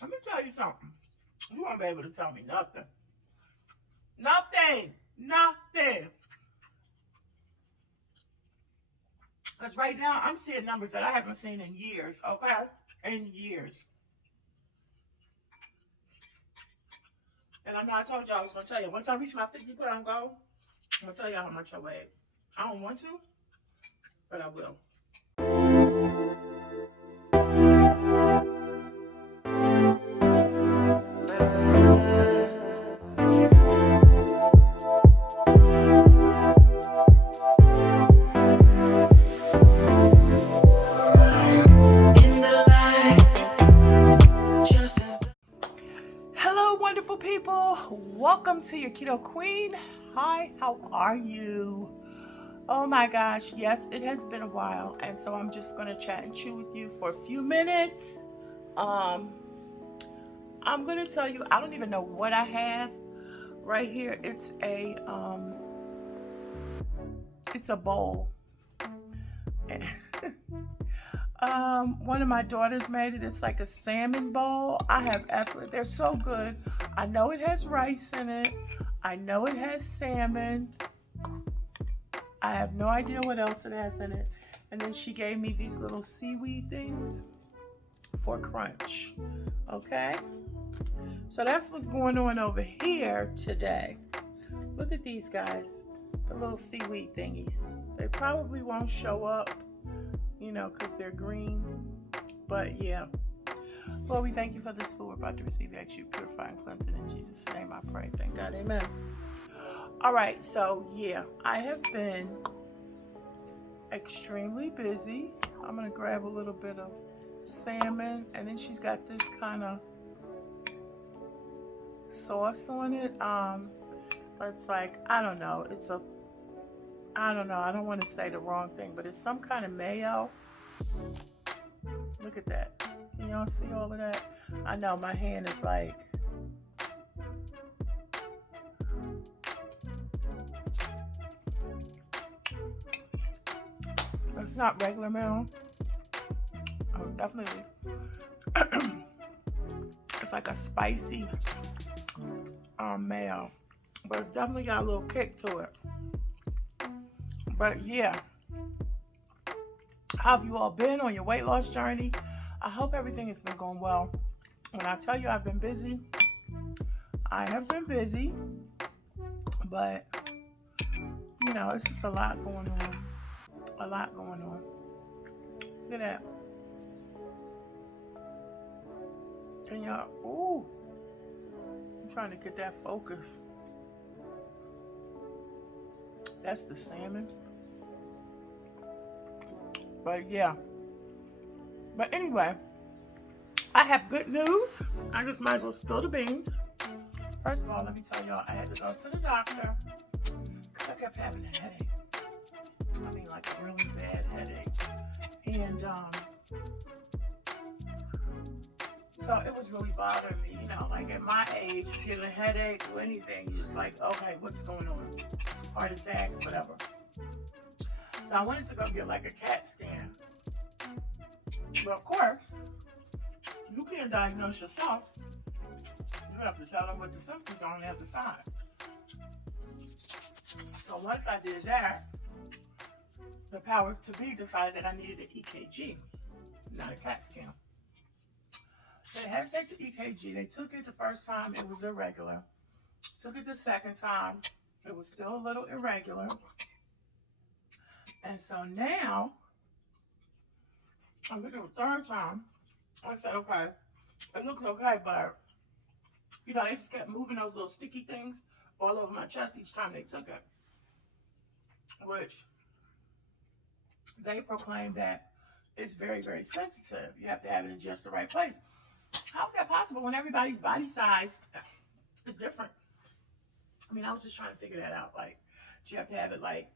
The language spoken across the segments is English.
Let me tell you something. You won't be able to tell me nothing. Nothing. Nothing. Because right now, I'm seeing numbers that I haven't seen in years, okay? In years. And I know I told y'all I was going to tell you. Once I reach my 50-pound goal, I'm going to tell y'all how much I weigh. I don't want to, but I will. Hello, wonderful people. Welcome to your Keto Queen. Hi, how are you? Oh my gosh, yes, it has been a while, and so I'm just going to chat and chew with you for a few minutes. I'm going to tell you, I don't even know what I have right here. It's a bowl. One of my daughters made it. It's like a salmon bowl. They're so good. I know it has rice in it. I know it has salmon. I have no idea what else it has in it. And then she gave me these little seaweed things for crunch. Okay? So that's what's going on over here today. Look at these guys. The little seaweed thingies. They probably won't show up, because they're green. But yeah. Lord, we thank you for this food we're about to receive. We ask you to purify and cleanse it in Jesus' name. I pray. Thank God. Amen. All right. So yeah, I have been extremely busy. I'm going to grab a little bit of salmon, and then she's got this kind of sauce on it. It's like, I don't know. I don't know. I don't want to say the wrong thing, but it's some kind of mayo. Look at that. Can y'all see all of that? I know my hand is like, it's not regular mayo. Oh, definitely. It's like a spicy mayo, but it's definitely got a little kick to it. But yeah, how have you all been on your weight loss journey? I hope everything has been going well. When I tell you I've been busy, I have been busy, but it's just a lot going on. A lot going on. Look at that. Can y'all? Ooh, I'm trying to get that focus. That's the salmon. But yeah. But anyway, I have good news. I just might as well spill the beans. First of all, let me tell y'all, I had to go to the doctor because I kept having a headache. I mean, like a really bad headache. And so it was really bothering me, like at my age, getting a headache or anything, you're just like, okay, what's going on? Heart attack, whatever. So I wanted to go get like a CAT scan. But of course, you can't diagnose yourself. You have to tell them what the symptoms are on the other side. So once I did that, the powers to be decided that I needed an EKG, not a CAT scan. So they had to take the EKG. They took it the first time, it was irregular. Took it the second time, it was still a little irregular. And so now, I'm looking the third time. I said, okay, it looks okay, but they just kept moving those little sticky things all over my chest each time they took it, which they proclaim that it's very, very sensitive. You have to have it in just the right place. How is that possible when everybody's body size is different? I mean, I was just trying to figure that out. Like, do you have to have it like,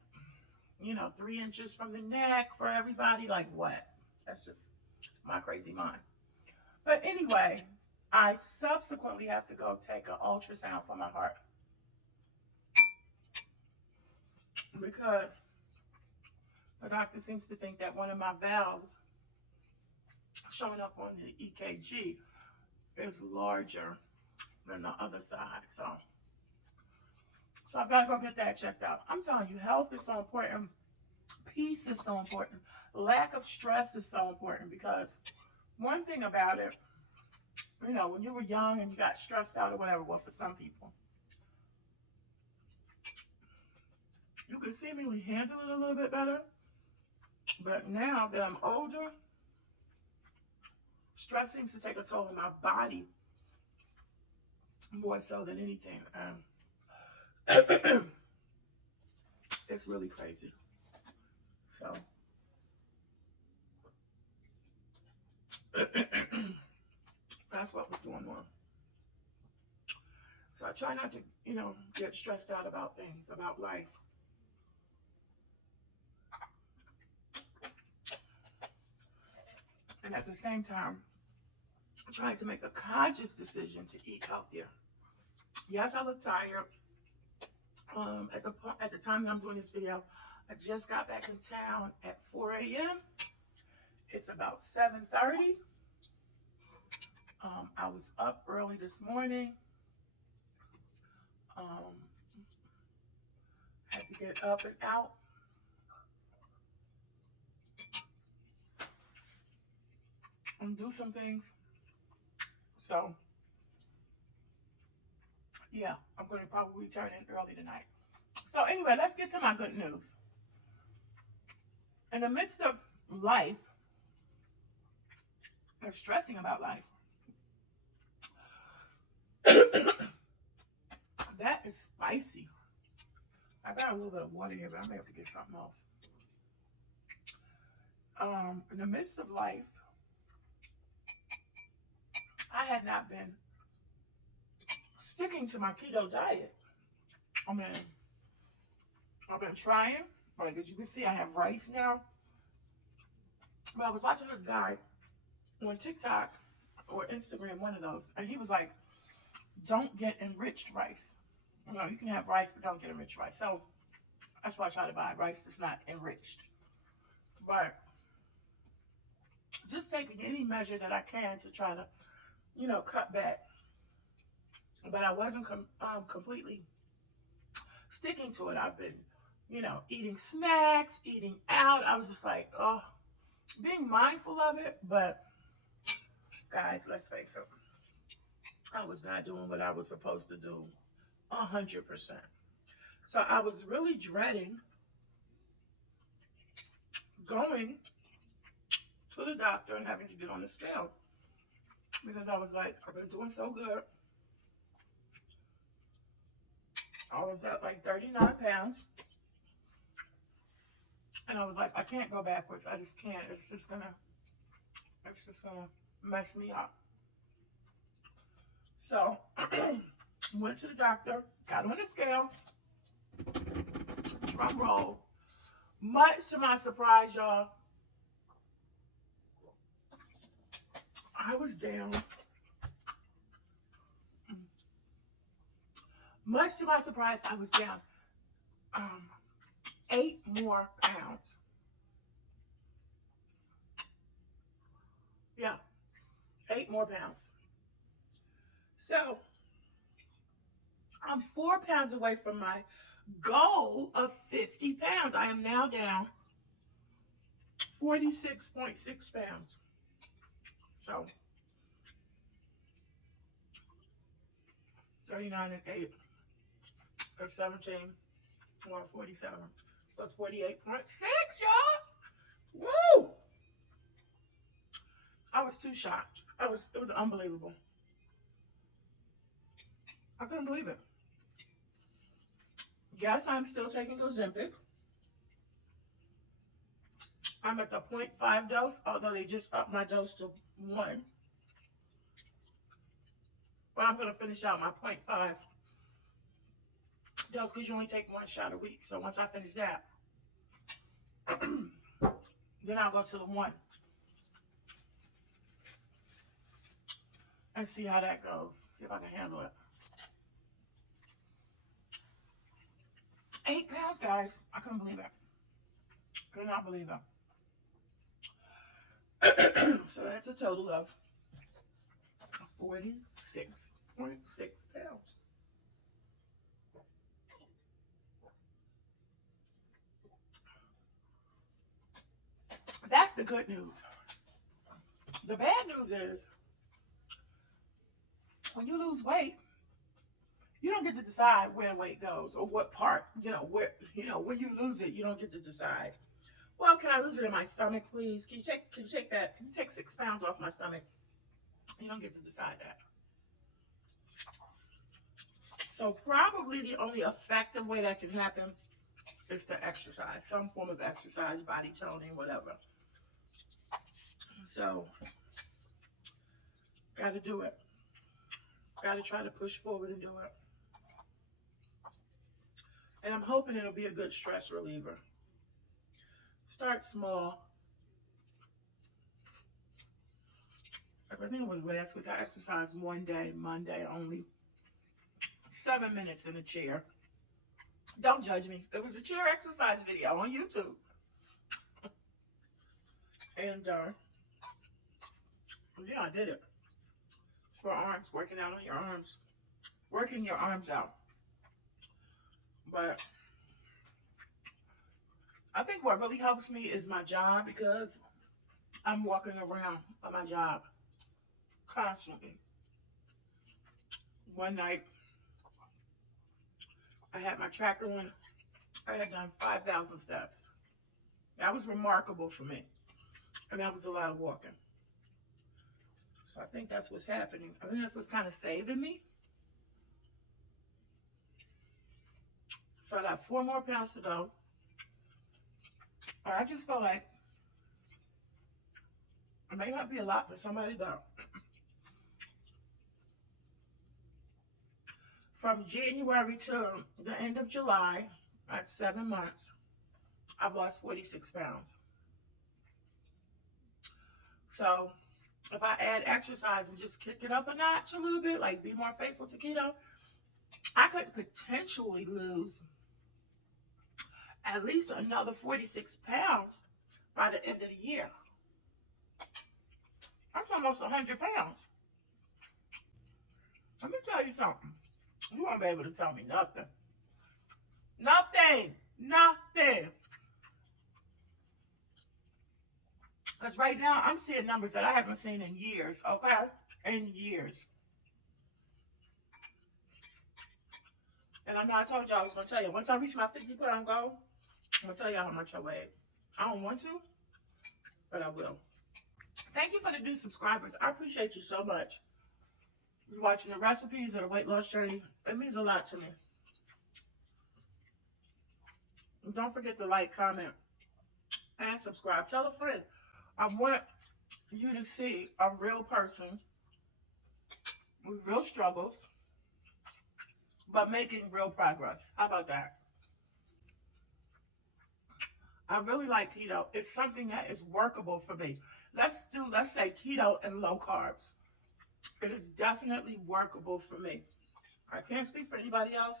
3 inches from the neck for everybody? Like what? That's just my crazy mind. But anyway, I subsequently have to go take an ultrasound for my heart. Because the doctor seems to think that one of my valves showing up on the EKG is larger than the other side. So I've got to go get that checked out. I'm telling you, health is so important. Peace is so important. Lack of stress is so important, because one thing about it, you know, when you were young and you got stressed out or whatever, well, for some people, you can seemingly handle it a little bit better. But now that I'm older, stress seems to take a toll on my body more so than anything. It's really crazy. So that's what was going on. So I try not to, you know, get stressed out about things, about life. And at the same time, I'm trying to make a conscious decision to eat healthier. Yes, I look tired. At the time that I'm doing this video, I just got back in town at 4 a.m. It's about 7:30. I was up early this morning. Had to get up and out. And do some things. So, yeah, I'm going to probably turn in early tonight. So anyway, let's get to my good news. In the midst of life, or stressing about life, that is spicy. I got a little bit of water here, but I may have to get something else. In the midst of life, I had not been sticking to my keto diet. I mean, I've been trying, but as you can see, I have rice now. But I was watching this guy on TikTok or Instagram, one of those, and he was like, don't get enriched rice. You know, you can have rice, but don't get enriched rice. So that's why I try to buy rice that's not enriched. But just taking any measure that I can to try to, you know, cut back. But I wasn't completely sticking to it. I've been, you know, eating snacks, eating out. I was just like, oh, being mindful of it. But guys, let's face it, I was not doing what I was supposed to do 100%. So I was really dreading going to the doctor and having to get on the scale, because I was like, I've been doing so good. I was at like 39 pounds. And I was like, I can't go backwards. I just can't. It's just gonna mess me up. So went to the doctor, got on the scale, drum roll. Much to my surprise, y'all, I was down. Much to my surprise, I was down 8 more pounds. Yeah, 8 more pounds. So I'm 4 pounds away from my goal of 50 pounds. I am now down 46.6 pounds. So 39 and 8 or 17 or 47. That's 48.6, y'all. Woo! I was too shocked. It was unbelievable. I couldn't believe it. Yes, I'm still taking Ozempic. I'm at the 0.5 dose, although they just upped my dose to 1. But I'm going to finish out my 0.5 dose, because you only take 1 shot a week. So once I finish that, then I'll go to the 1 and see how that goes. See if I can handle it. 8 pounds, guys. I couldn't believe it. Could not believe it. So that's a total of 46.6 pounds. That's the good news. The bad news is when you lose weight, you don't get to decide where the weight goes or what part, when you lose it, you don't get to decide. Well, can I lose it in my stomach, please? Can you take that? Can you take 6 pounds off my stomach? You don't get to decide that. So probably the only effective way that can happen is to exercise, some form of exercise, body toning, whatever. So, got to do it. Got to try to push forward and do it. And I'm hoping it'll be a good stress reliever. Start small. I think it was last week I exercised one day, Monday, only 7 minutes in a chair. Don't judge me. It was a chair exercise video on YouTube. And yeah, I did it. For arms, working out on your arms. Working your arms out. But I think what really helps me is my job, because I'm walking around at my job constantly. One night, I had my tracker on. I had done 5,000 steps. That was remarkable for me. And that was a lot of walking. So I think that's what's happening. I think that's what's kind of saving me. So I got 4 more pounds to go. And I just feel like it may not be a lot for somebody, but from January to the end of July, that's 7 months, I've lost 46 pounds. So if I add exercise and just kick it up a notch a little bit, like be more faithful to keto, I could potentially lose at least another 46 pounds by the end of the year. That's almost 100 pounds. Let me tell you something. You won't be able to tell me nothing. Nothing. Because right now, I'm seeing numbers that I haven't seen in years, okay? In years. And I know I told y'all I was going to tell you, once I reach my 50-pound goal, I'm going to tell y'all how much I weigh. I don't want to, but I will. Thank you for the new subscribers. I appreciate you so much. You're watching the recipes or the weight loss journey. It means a lot to me. And don't forget to like, comment, and subscribe. Tell a friend. I want you to see a real person with real struggles, but making real progress. How about that? I really like keto. It's something that is workable for me. Let's say keto and low carbs. It is definitely workable for me. I can't speak for anybody else,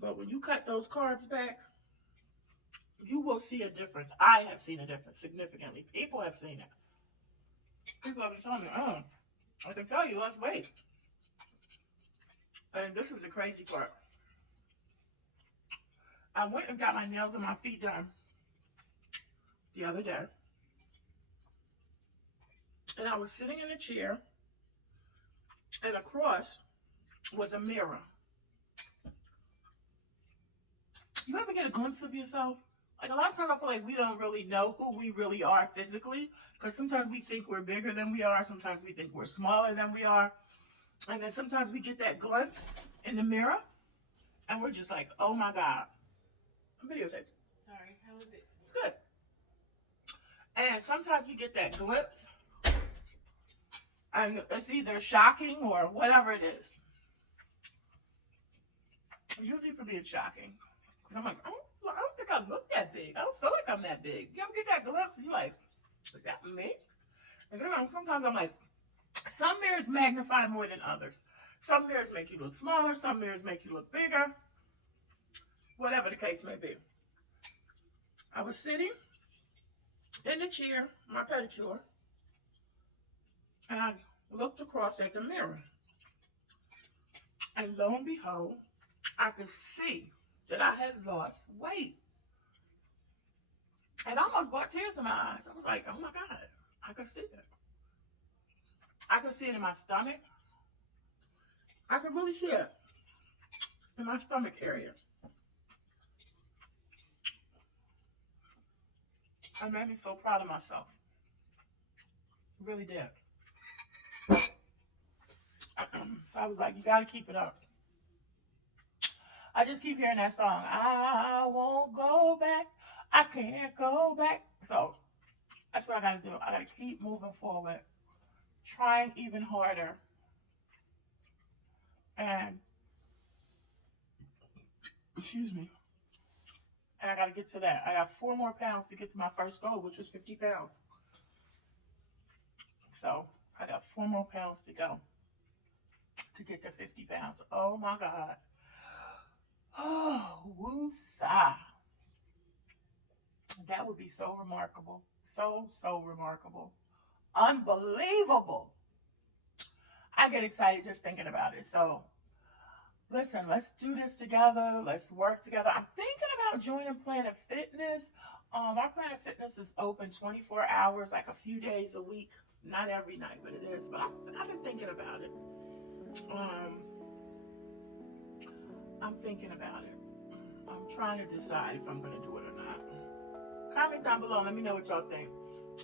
but when you cut those carbs back, you will see a difference. I have seen a difference significantly. People have seen it. People have been telling me, I can tell you lost weight. And this is the crazy part. I went and got my nails and my feet done the other day. And I was sitting in a chair, and across was a mirror. You ever get a glimpse of yourself? Like, a lot of times I feel like we don't really know who we really are physically, because sometimes we think we're bigger than we are, sometimes we think we're smaller than we are, and then sometimes we get that glimpse in the mirror, and we're just like, oh my God. I'm videotaping. Sorry, how was it? It's good. And sometimes we get that glimpse, and it's either shocking or whatever it is. Usually for me, it's shocking. Because I'm like, I don't think I look that big. I don't feel like I'm that big. You ever get that glimpse and you're like, is that me? And then sometimes I'm like, some mirrors magnify more than others. Some mirrors make you look smaller. Some mirrors make you look bigger. Whatever the case may be. I was sitting in the chair, my pedicure, and I looked across at the mirror. And lo and behold, I could see that I had lost weight. And I almost brought tears to my eyes. I was like, oh my God, I could see it. I could see it in my stomach. I could really see it in my stomach area. It made me feel proud of myself. It really did. So I was like, you got to keep it up. I just keep hearing that song. I won't go back. I can't go back. So that's what I got to do. I got to keep moving forward, trying even harder. And, excuse me. And I got to get to that. I got 4 more pounds to get to my first goal, which was 50 pounds. So I got 4 more pounds to go to get to 50 pounds. Oh my God. Oh, woo-sa. That would be so remarkable. So remarkable. Unbelievable. I get excited just thinking about it. So listen, let's do this together. Let's work together. I'm thinking about joining Planet Fitness. Our Planet Fitness is open 24 hours, like a few days a week. Not every night, but it is. But I've been thinking about it. I'm thinking about it. I'm trying to decide if I'm going to do it or not. Comment down below. Let me know what y'all think.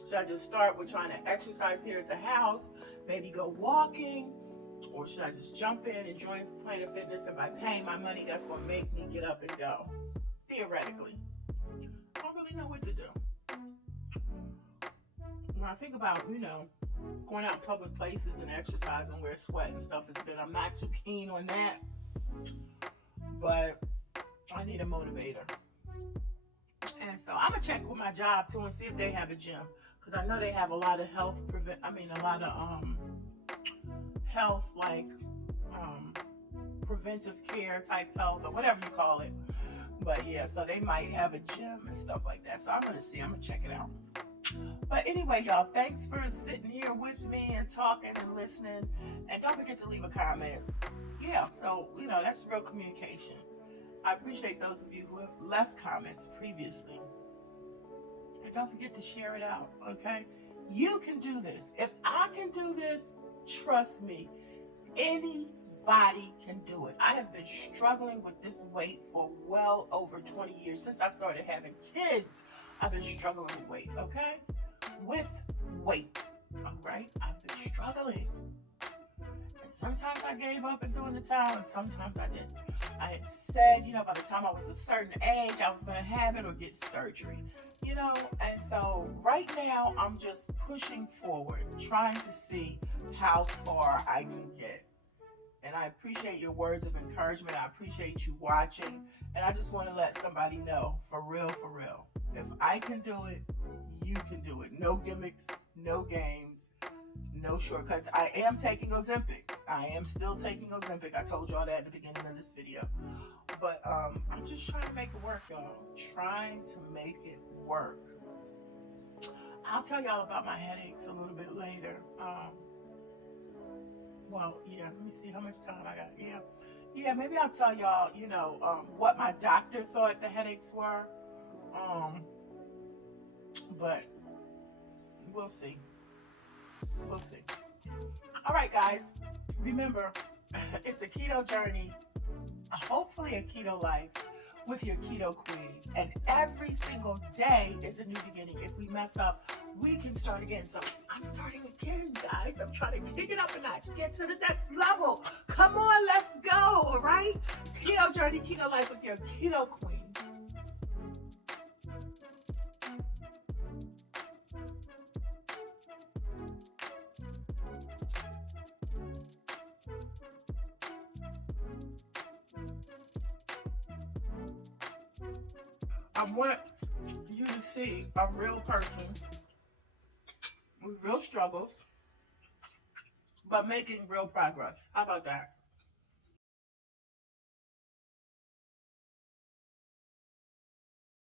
Should I just start with trying to exercise here at the house? Maybe go walking? Or should I just jump in and join Planet Fitness, and by paying my money, that's going to make me get up and go? Theoretically. I don't really know what to do. When I think about, going out in public places and exercising where sweat and stuff has been, I'm not too keen on that. But I need a motivator. And so I'm going to check with my job too and see if they have a gym. Because I know they have a lot of health, preventive care type health or whatever you call it. But yeah, so they might have a gym and stuff like that. So I'm going to see. I'm going to check it out. But anyway, y'all, thanks for sitting here with me and talking and listening. And don't forget to leave a comment. Yeah, so, that's real communication. I appreciate those of you who have left comments previously. And don't forget to share it out, okay? You can do this. If I can do this, trust me, anybody can do it. I have been struggling with this weight for well over 20 years. Since I started having kids, I've been struggling with weight, okay? With weight, all right? I've been struggling. And sometimes I gave up and threw in the towel, and sometimes I didn't. I had said, by the time I was a certain age, I was going to have it or get surgery, And so right now, I'm just pushing forward, trying to see how far I can get. And I appreciate your words of encouragement. I appreciate you watching. And I just want to let somebody know, for real, if I can do it, you can do it. No gimmicks, no games, no shortcuts. I am taking Ozempic. I am still taking Ozempic. I told y'all that at the beginning of this video. But I'm just trying to make it work, y'all. Trying to make it work. I'll tell y'all about my headaches a little bit later. Let me see how much time I got. Yeah, maybe I'll tell y'all, what my doctor thought the headaches were. But we'll see. All right, guys. Remember, it's a keto journey, hopefully a keto life with your keto queen. And every single day is a new beginning. If we mess up, we can start again. So I'm starting again, guys. I'm trying to kick it up a notch, get to the next level. Come on, let's go, all right? Keto journey, keto life with your keto queen. I want you to see a real person with real struggles, but making real progress. How about that?